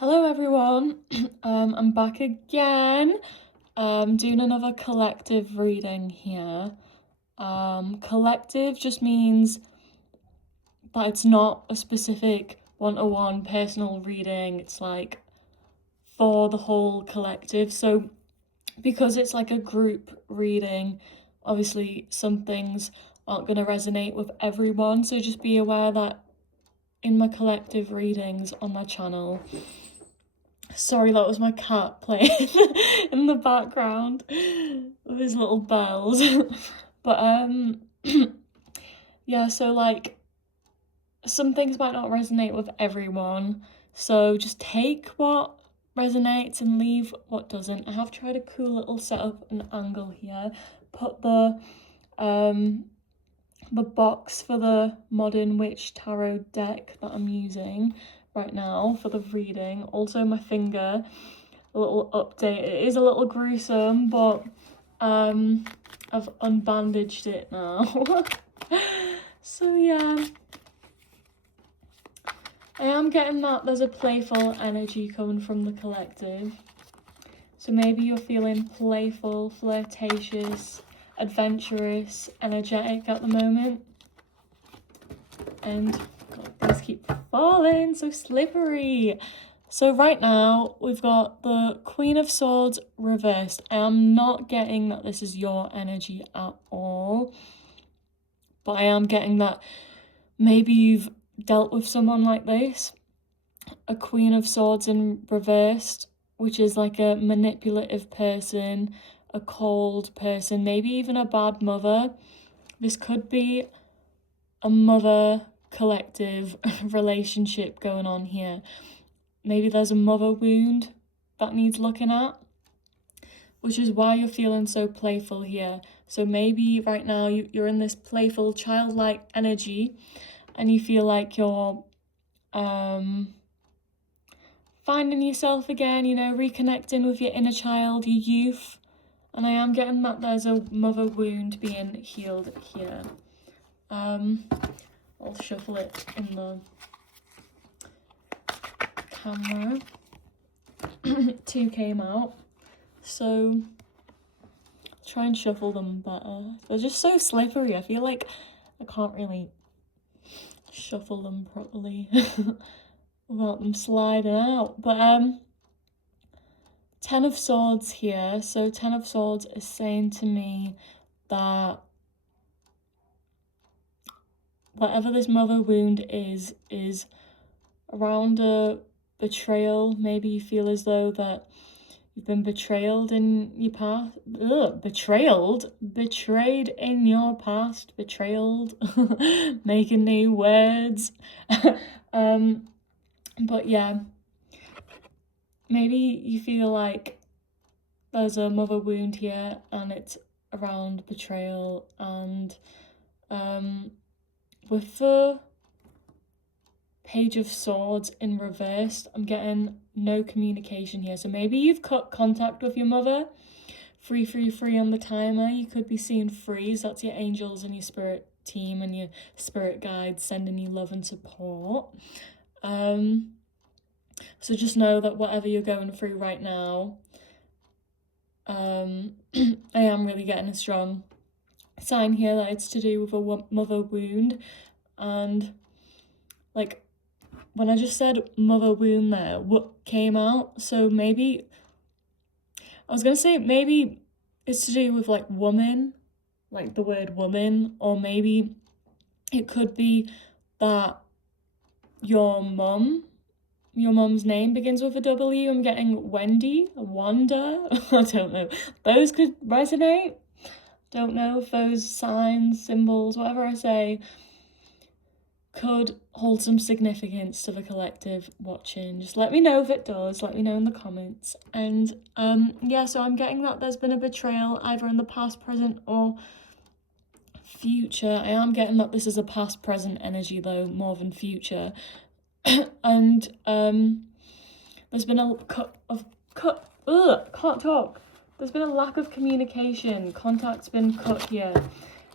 Hello everyone, I'm back again, doing another collective reading here. Collective just means that it's not a specific one-to-one personal reading, it's like for the whole collective. So because it's like a group reading, obviously some things aren't going to resonate with everyone, so just be aware that in my collective readings on my channel. Sorry, that was my cat playing in the background with his little bells. But yeah, so like some things might not resonate with everyone. So just take what resonates and leave what doesn't. I have tried a cool little setup and angle here. Put the box for the Modern Witch Tarot deck that I'm using right now for the reading. Also my finger, a little update. It is a little gruesome, but I've unbandaged it now. So yeah, I am getting that there's a playful energy coming from the collective. So maybe you're feeling playful, flirtatious, adventurous, energetic at the moment. And God, these keep falling, so slippery. So right now we've got the Queen of Swords reversed. I am not getting that this is your energy at all, but I am getting that maybe you've dealt with someone like this. A Queen of Swords in reversed, which is like a manipulative person, a cold person, maybe even a bad mother. This could be a mother collective relationship going on here. Maybe there's a mother wound that needs looking at, which is why you're feeling so playful here. So maybe right now you're in this playful, childlike energy and you feel like you're finding yourself again, you know, reconnecting with your inner child, your youth. And I am getting that there's a mother wound being healed here. I'll shuffle it in the camera. Two came out, so I'll try and shuffle them better. They're just so slippery. I feel like I can't really shuffle them properly without them sliding out. But Ten of Swords here. So Ten of Swords is saying to me that whatever this mother wound is around a betrayal. Maybe you feel as though that you've been betrayed in your past. Betrayed in your past. Betrayed. Making new words. But yeah, maybe you feel like there's a mother wound here and it's around betrayal, and with the Page of Swords in reverse, I'm getting no communication here. So maybe you've cut contact with your mother. 333 on the timer. You could be seeing threes. That's your angels and your spirit team and your spirit guides sending you love and support. So just know that whatever you're going through right now, I am really getting a strong sign here that it's to do with a mother wound. And like when I just said mother wound there, what came out? So maybe I was gonna say maybe it's to do with like woman, like the word woman, or maybe it could be that your mum's name begins with a W. I'm getting Wendy, Wanda. I don't know. Those could resonate. Don't know if those signs, symbols, whatever I say, could hold some significance to the collective watching. Just let me know if it does. Let me know in the comments. And yeah, so I'm getting that there's been a betrayal either in the past, present, or future. I am getting that this is a past present energy though, more than future. And there's been a can't talk. There's been a lack of communication. Contact's been cut here.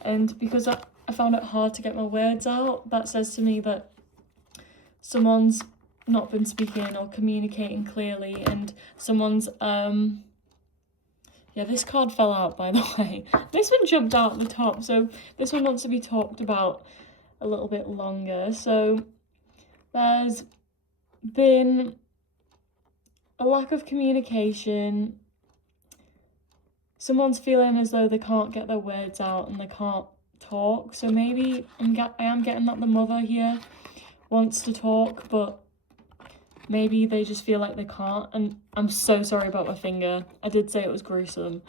And because I found it hard to get my words out, that says to me that someone's not been speaking or communicating clearly, and someone's yeah, this card fell out, by the way. This one jumped out at the top, so this one wants to be talked about a little bit longer. So there's been a lack of communication. Someone's feeling as though they can't get their words out and they can't talk. So maybe I am getting that the mother here wants to talk, but maybe they just feel like they can't. And I'm so sorry about my finger. I did say it was gruesome.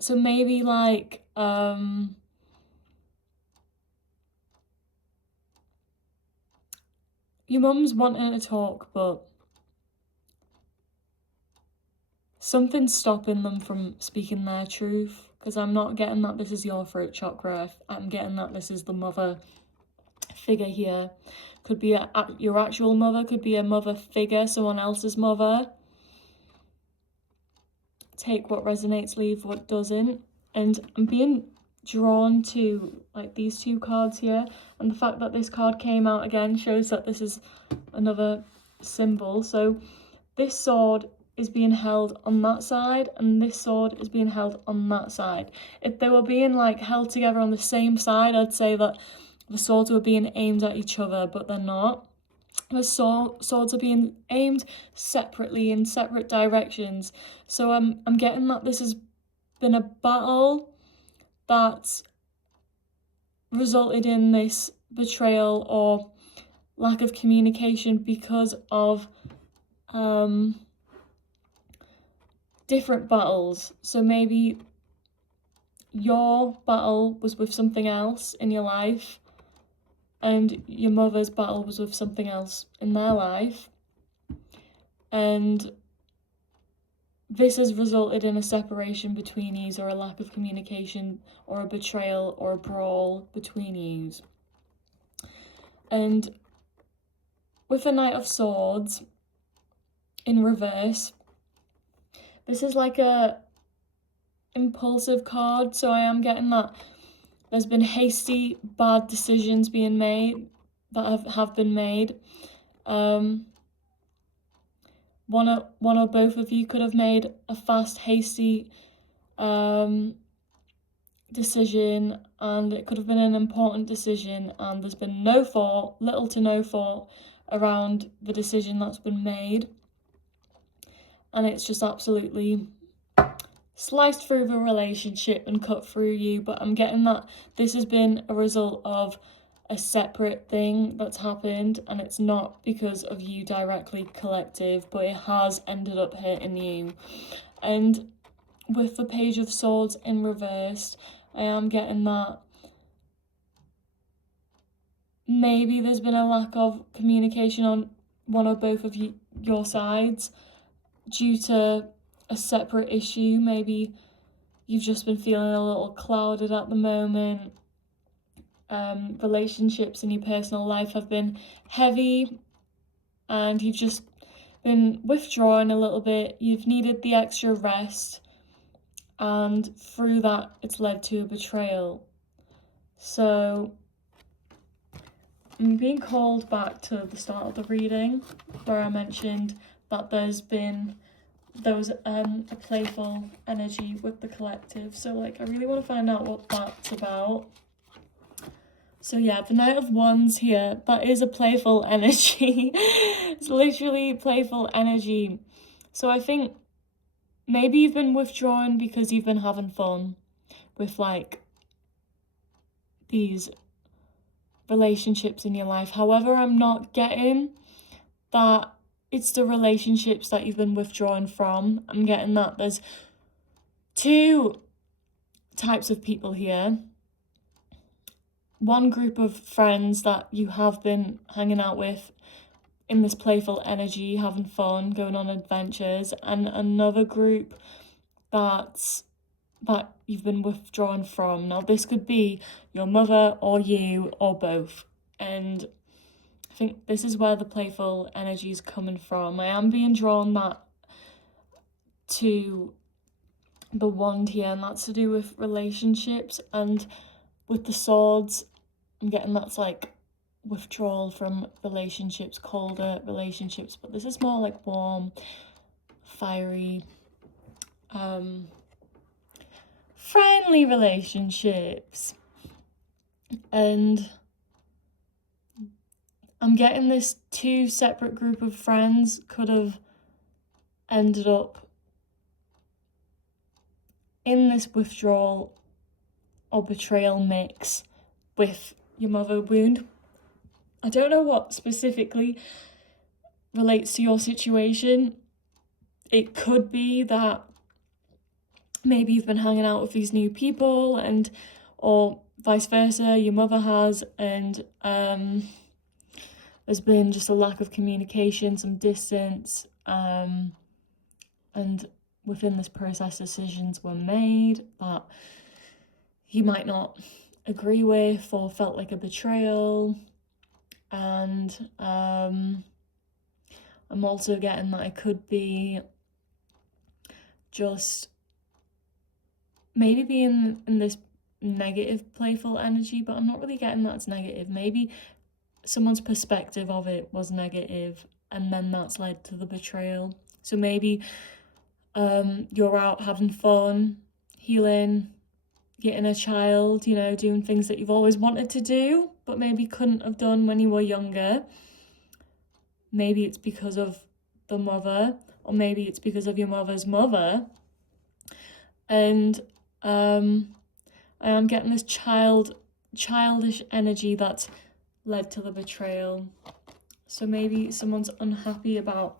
So maybe like your mum's wanting to talk, but something's stopping them from speaking their truth, because I'm not getting that this is your throat chakra. I'm getting that this is the mother figure here. Could be your actual mother, could be a mother figure, someone else's mother. Take what resonates, leave what doesn't. And I'm being drawn to like these two cards here, and the fact that this card came out again shows that this is another symbol. So this sword is being held on that side, and this sword is being held on that side. If they were being like held together on the same side, I'd say that the swords were being aimed at each other, but they're not. The swords are being aimed separately in separate directions. So I'm getting that this has been a battle that's resulted in this betrayal or lack of communication because of different battles. So maybe your battle was with something else in your life, and your mother's battle was with something else in their life, and this has resulted in a separation between yous, or a lack of communication, or a betrayal, or a brawl between yous. And with the Knight of Swords in reverse, this is like a impulsive card, so I am getting that there's been hasty, bad decisions being made that have been made. One or both of you could have made a fast, hasty decision, and it could have been an important decision, and there's been no thought, little to no thought around the decision that's been made, and it's just absolutely sliced through the relationship and cut through you. But I'm getting that this has been a result of a separate thing that's happened, and it's not because of you directly, collective, but it has ended up hurting you. And with the Page of Swords in reverse, I am getting that maybe there's been a lack of communication on one or both of your sides due to a separate issue. Maybe you've just been feeling a little clouded at the moment. Relationships in your personal life have been heavy, and you've just been withdrawing a little bit. You've needed the extra rest, and through that it's led to a betrayal. So I'm being called back to the start of the reading where I mentioned that there was a playful energy with the collective. So like I really want to find out what that's about. So yeah, the Knight of Wands here, that is a playful energy. It's literally playful energy. So I think maybe you've been withdrawn because you've been having fun with like these relationships in your life. However, I'm not getting that it's the relationships that you've been withdrawn from. I'm getting that there's two types of people here. One group of friends that you have been hanging out with in this playful energy, having fun, going on adventures, and another group that you've been withdrawn from. Now this could be your mother or you or both, and I think this is where the playful energy is coming from. I am being drawn that to the wand here, and that's to do with relationships. And with the swords, I'm getting that's like withdrawal from relationships, colder relationships, but this is more like warm, fiery, friendly relationships. And I'm getting this 2 separate group of friends could have ended up in this withdrawal or betrayal mix with your mother wound. I don't know what specifically relates to your situation. It could be that maybe you've been hanging out with these new people, and or vice versa, your mother has, and there's been just a lack of communication, some distance, and within this process decisions were made that you might not agree with or felt like a betrayal. And I'm also getting that it could be just maybe being in this negative playful energy, but I'm not really getting that it's negative. Maybe someone's perspective of it was negative, and then that's led to the betrayal. So maybe you're out having fun, healing your inner child, you know, doing things that you've always wanted to do but maybe couldn't have done when you were younger. Maybe it's because of the mother, or maybe it's because of your mother's mother. And I am getting this childish energy that's led to the betrayal. So maybe someone's unhappy about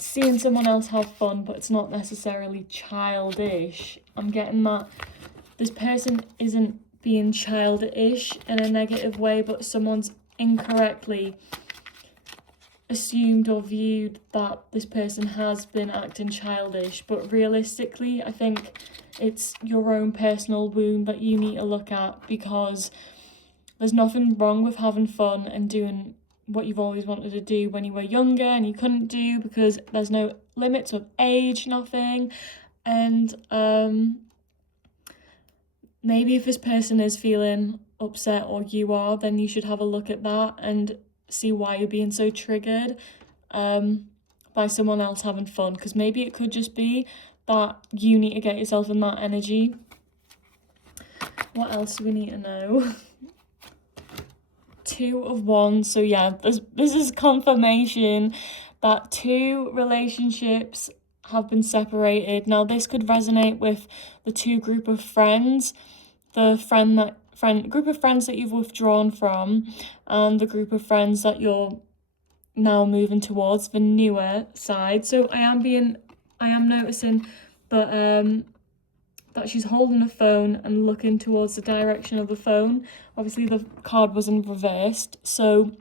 seeing someone else have fun, but it's not necessarily childish. I'm getting that this person isn't being childish in a negative way, but someone's incorrectly assumed or viewed that this person has been acting childish. But realistically, I think it's your own personal wound that you need to look at, because there's nothing wrong with having fun and doing what you've always wanted to do when you were younger and you couldn't do, because there's no limits of age, nothing. And maybe if this person is feeling upset, or you are, then you should have a look at that and see why you're being so triggered by someone else having fun, because maybe it could just be that you need to get yourself in that energy. What else do we need to know? 2 of Wands. So yeah, this is confirmation that 2 relationships have been separated. Now this could resonate with the 2 group of friends, the group of friends that you've withdrawn from, and the group of friends that you're now moving towards, the newer side. So I am noticing that that she's holding a phone and looking towards the direction of the phone. Obviously the card wasn't reversed, so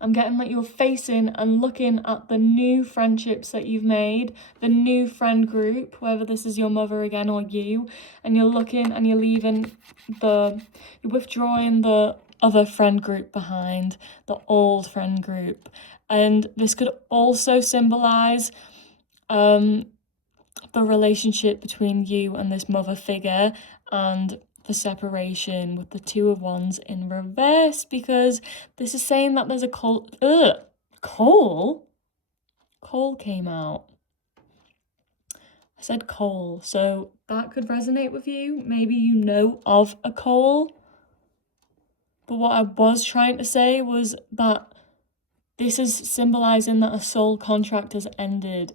I'm getting that you're facing and looking at the new friendships that you've made, the new friend group, whether this is your mother again or you, and you're looking and you're you're withdrawing the other friend group behind, the old friend group. And this could also symbolize the relationship between you and this mother figure, and the separation with the 2 of Wands in reverse, because this is saying that there's a coal came out. I said coal, so that could resonate with you. Maybe you know of a coal. But what I was trying to say was that this is symbolizing that a soul contract has ended,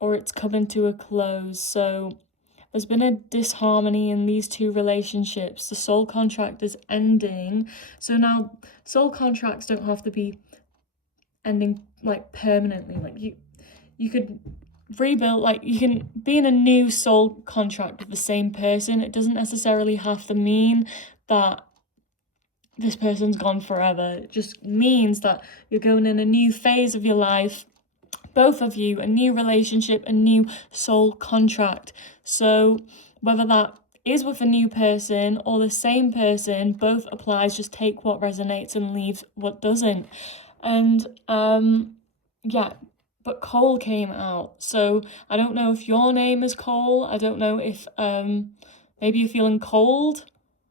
or it's coming to a close. So there's been a disharmony in these 2 relationships. The soul contract is ending. So now soul contracts don't have to be ending like permanently. Like you could rebuild, like you can be in a new soul contract with the same person. It doesn't necessarily have to mean that this person's gone forever. It just means that you're going in a new phase of your life, both of you, a new relationship, a new soul contract. So whether that is with a new person or the same person, both applies. Just take what resonates and leave what doesn't. And yeah, but Cole came out. So I don't know if your name is Cole. I don't know if maybe you're feeling cold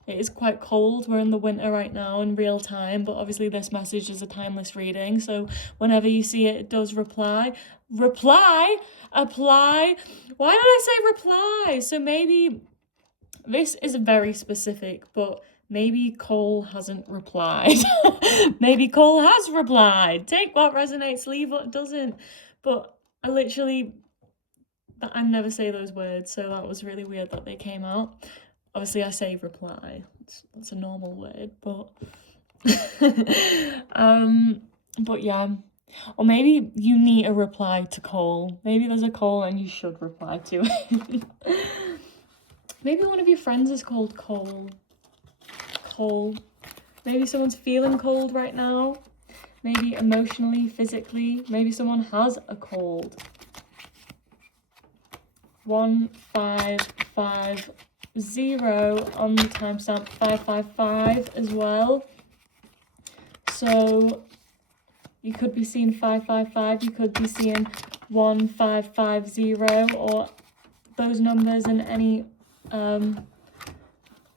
It is quite cold. We're in the winter right now in real time, but obviously this message is a timeless reading. So whenever you see it, it does apply. Why did I say reply? So maybe this is very specific, but maybe Cole hasn't replied. Maybe Cole has replied. Take what resonates, leave what doesn't. But I never say those words, so that was really weird that they came out. Obviously, I say reply. That's a normal word, but but yeah. Or maybe you need a reply to Cole. Maybe there's a Cole and you should reply to it. Maybe one of your friends is called Cole. Cole. Maybe someone's feeling cold right now. Maybe emotionally, physically. Maybe someone has a cold. 1550 on the timestamp, 555 as well. So you could be seeing 555, you could be seeing 1550, or those numbers in any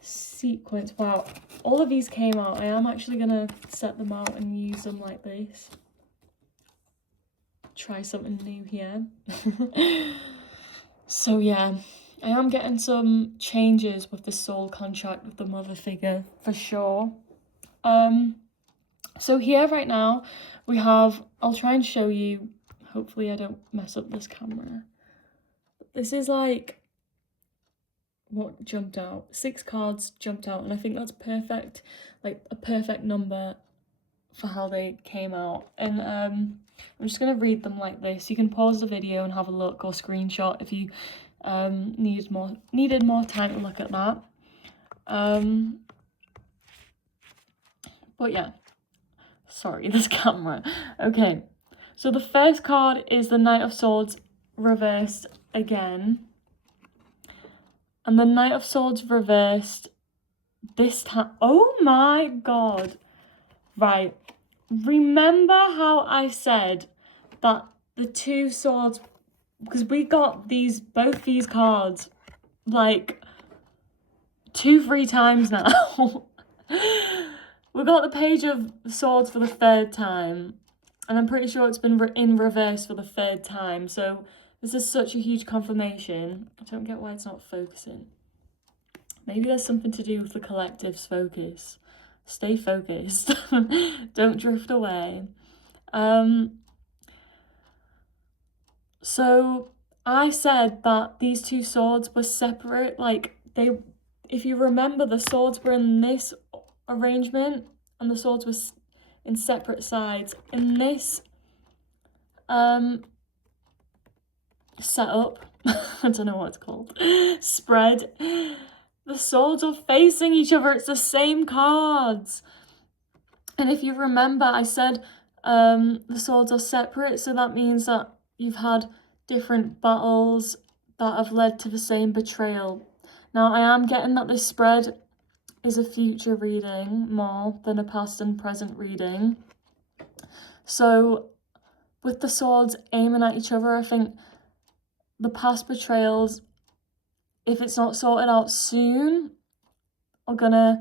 sequence. Wow, all of these came out. I am actually gonna set them out and use them like this. Try something new here. So yeah, I am getting some changes with the soul contract with the mother figure for sure. So here right now we have, I'll try and show you, hopefully I don't mess up this camera. This is like what jumped out. 6 cards jumped out, and I think that's perfect, like a perfect number for how they came out. And I'm just gonna read them like this. You can pause the video and have a look, or screenshot if you needed more time to look at that. But yeah, sorry, this camera. Okay, so the first card is the Knight of Swords reversed again. And the Knight of Swords reversed this time. Oh my god. Right. Remember how I said that the 2 swords, because we got both these cards like 2-3 times now. We got the Page of Swords for the 3rd time, and I'm pretty sure it's been in reverse for the 3rd time. So this is such a huge confirmation. I don't get why it's not focusing. Maybe there's something to do with the collective's focus. Stay focused. Don't drift away. So I said that these 2 swords were separate. Like if you remember, the swords were in this arrangement and the swords were in separate sides. In this setup, I don't know what it's called, spread, the swords are facing each other. It's the same cards. And if you remember, I said the swords are separate, so that means that you've had different battles that have led to the same betrayal. Now, I am getting that this spread is a future reading more than a past and present reading. So with the swords aiming at each other, I think the past betrayals, if it's not sorted out soon, the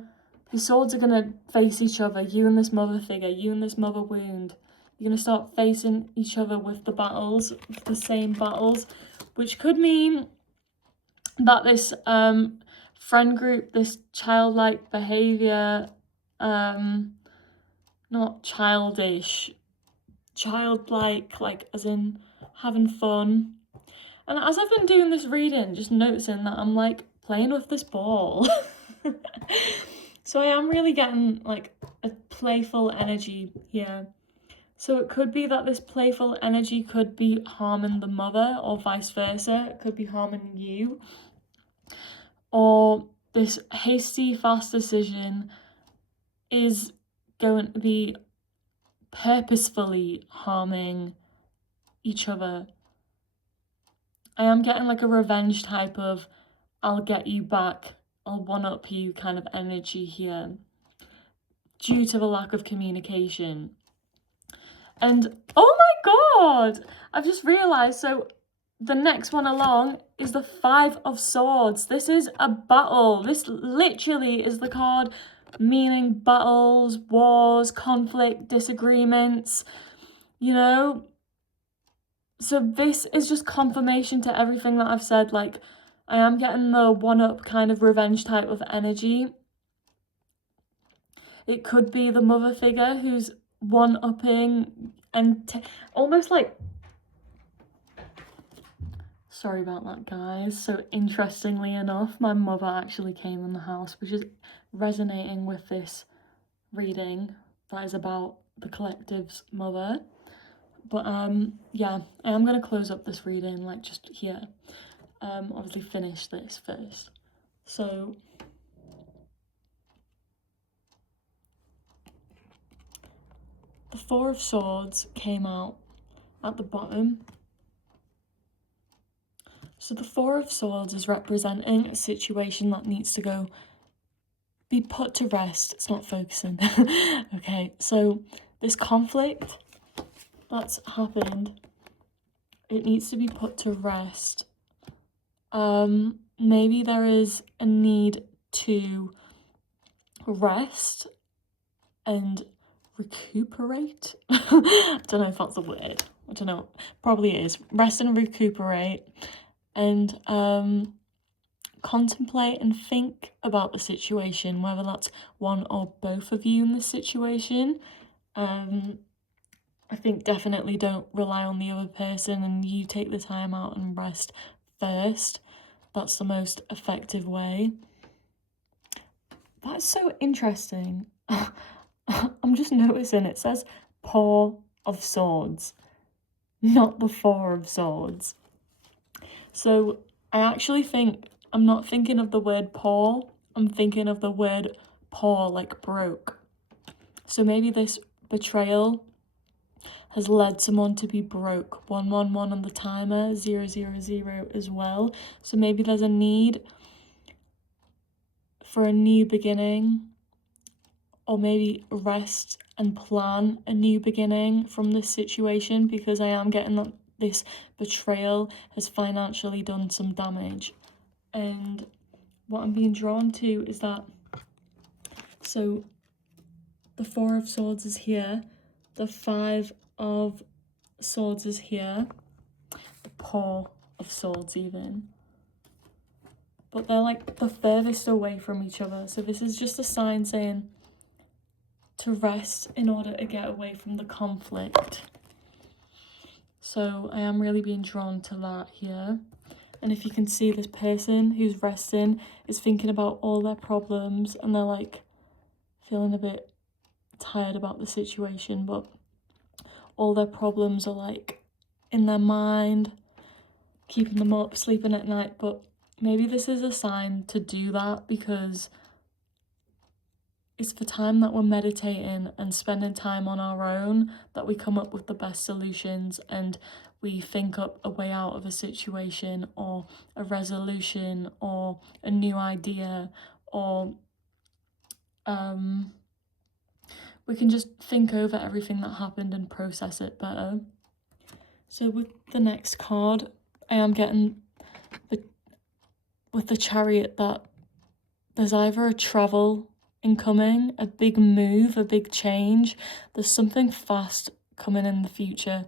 swords are gonna face each other. You and this mother figure, you and this mother wound. You're gonna start facing each other with the same battles, which could mean that this friend group, this childlike behavior, not childish, childlike, like as in having fun. And as I've been doing this reading, just noticing that I'm like playing with this ball. So I am really getting like a playful energy here. So it could be that this playful energy could be harming the mother, or vice versa. It could be harming you. Or this hasty, fast decision is going to be purposefully harming each other. I am getting like a revenge type of I'll get you back, I'll one-up you kind of energy here, due to the lack of communication. And oh my god, I've just realised, so the next one along is the Five of Swords. This is a battle. This literally is the card meaning battles, wars, conflict, disagreements, you know? So this is just confirmation to everything that I've said. Like, I am getting the one-up kind of revenge type of energy. It could be the mother figure who's one-upping and almost like... Sorry about that, guys. So interestingly enough, my mother actually came in the house, which is resonating with this reading that is about the collective's mother. But yeah, I am going to close up this reading, like, just here. Obviously finish this first. So the Four of Swords came out at the bottom. So the Four of Swords is representing a situation that needs to be put to rest. It's not focusing. Okay, so this conflict that's happened, it needs to be put to rest. Maybe there is a need to rest and recuperate. I don't know if that's a word. I don't know. Probably is. Rest and recuperate and contemplate and think about the situation, whether that's one or both of you in the situation. I think definitely don't rely on the other person, and you take the time out and rest first. That's the most effective way. That's so interesting. I'm just noticing it says Paw of Swords, not the Four of Swords. So I actually think I'm not thinking of the word paw, I'm thinking of the word paw, like broke. So maybe this betrayal has led someone to be broke. 111 on the timer, 000 as well. So maybe there's a need for a new beginning, or maybe rest and plan a new beginning from this situation, because I am getting that this betrayal has financially done some damage. And what I'm being drawn to is that, so the Four of Swords is here, the Five of Swords is here, the Paw of Swords even. But they're like the furthest away from each other. So this is just a sign saying to rest in order to get away from the conflict. So I am really being drawn to that here. And if you can see, this person who's resting is thinking about all their problems, and they're like feeling a bit tired about the situation, but all their problems are like in their mind, keeping them up, sleeping at night. But maybe this is a sign to do that, because it's the time that we're meditating and spending time on our own that we come up with the best solutions, and we think up a way out of a situation, or a resolution, or a new idea, or we can just think over everything that happened and process it better. So with the next card, I am getting with the Chariot that there's either a travel incoming, a big move, a big change. There's something fast coming in the future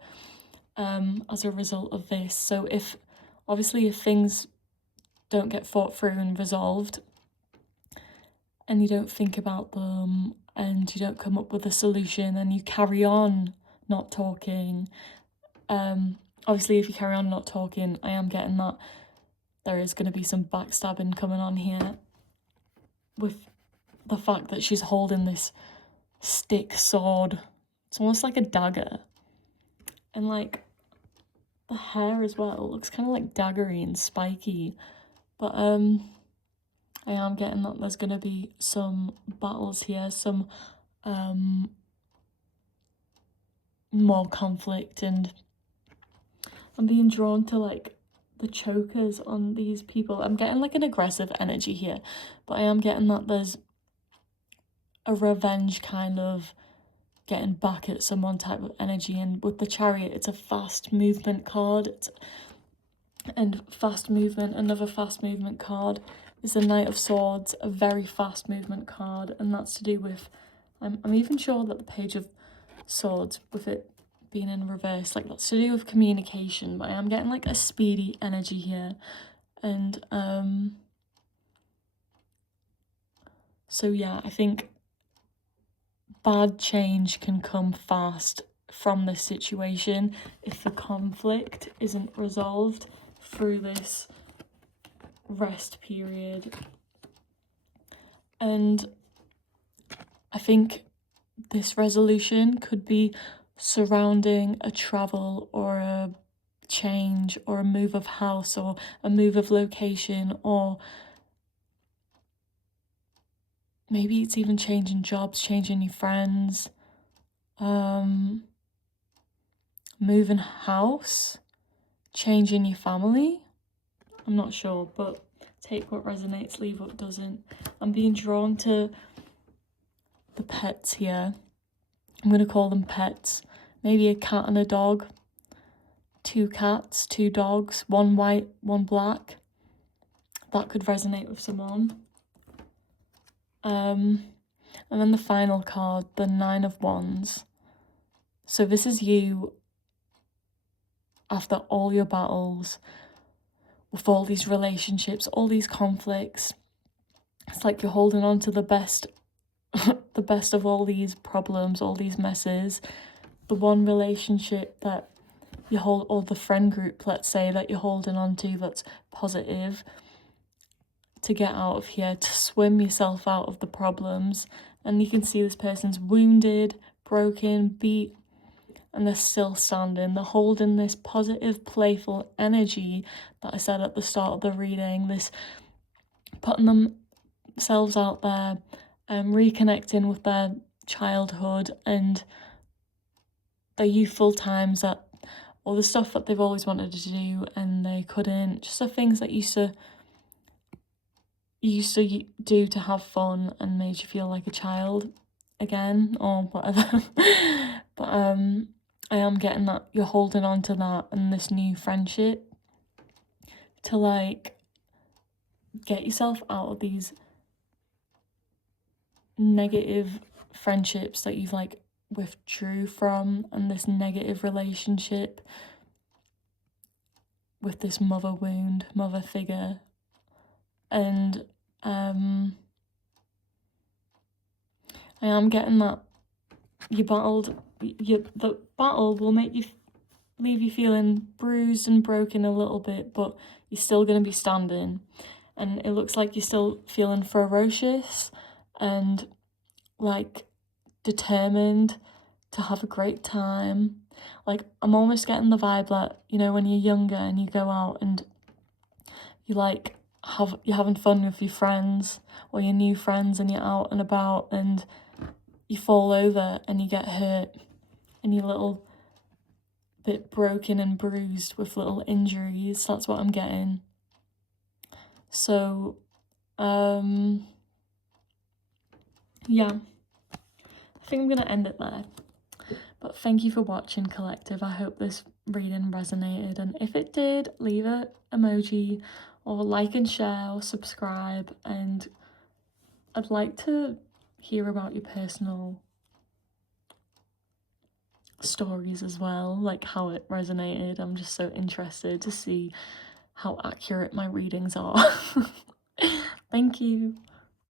as a result of this. So if things don't get thought through and resolved, and you don't think about them, and you don't come up with a solution, and you carry on not talking, obviously if you carry on not talking, I am getting that there is going to be some backstabbing coming on here, with the fact that she's holding this stick sword. It's almost like a dagger, and like the hair as well, it looks kind of like daggery and spiky. But I am getting that there's going to be some battles here, some more conflict, and I'm being drawn to like the chokers on these people. I'm getting like an aggressive energy here, but I am getting that there's a revenge kind of getting back at someone type of energy. And with the Chariot, it's a fast movement card. And fast movement, another fast movement card is the Knight of Swords, a very fast movement card, and that's to do with, I'm even sure that the Page of Swords, with it being in reverse, like that's to do with communication, but I am getting like a speedy energy here. And so yeah, I think bad change can come fast from this situation if the conflict isn't resolved through this rest period. And I think this resolution could be surrounding a travel or a change or a move of house or a move of location, or maybe it's even changing jobs, changing your friends, moving house, changing your family. I'm not sure, but take what resonates, leave what doesn't. I'm being drawn to the pets here. I'm going to call them pets. Maybe a cat and a dog. 2 cats, 2 dogs, 1 white, 1 black. That could resonate with someone. And then the final card, the 9 of Wands. So this is you after all your battles, with all these relationships, all these conflicts. It's like you're holding on to the best the best of all these problems, all these messes. The one relationship that you hold, or the friend group, let's say, that you're holding on to that's positive, to get out of here, to swim yourself out of the problems. And you can see this person's wounded, broken, beat, and they're still standing. They're holding this positive, playful energy that I said at the start of the reading, this putting themselves out there, reconnecting with their childhood and their youthful times, that all the stuff that they've always wanted to do and they couldn't, just the things that you used to do to have fun and made you feel like a child again, or whatever. But I am getting that you're holding on to that and this new friendship to like get yourself out of these negative friendships that you've like withdrew from, and this negative relationship with this mother wound, mother figure. And I am getting that the battle will make you leave you feeling bruised and broken a little bit, but you're still going to be standing, and it looks like you're still feeling ferocious and like determined to have a great time. Like, I'm almost getting the vibe that, you know, when you're younger and you go out and you like you're having fun with your friends or your new friends, and you're out and about and you fall over and you get hurt and you're a little bit broken and bruised with little injuries. That's what I'm getting. So yeah, I think I'm gonna end it there. But thank you for watching, collective. I hope this reading resonated, and if it did, leave an emoji or like and share or subscribe. And I'd like to hear about your personal stories as well, like how it resonated. I'm just so interested to see how accurate my readings are. Thank you.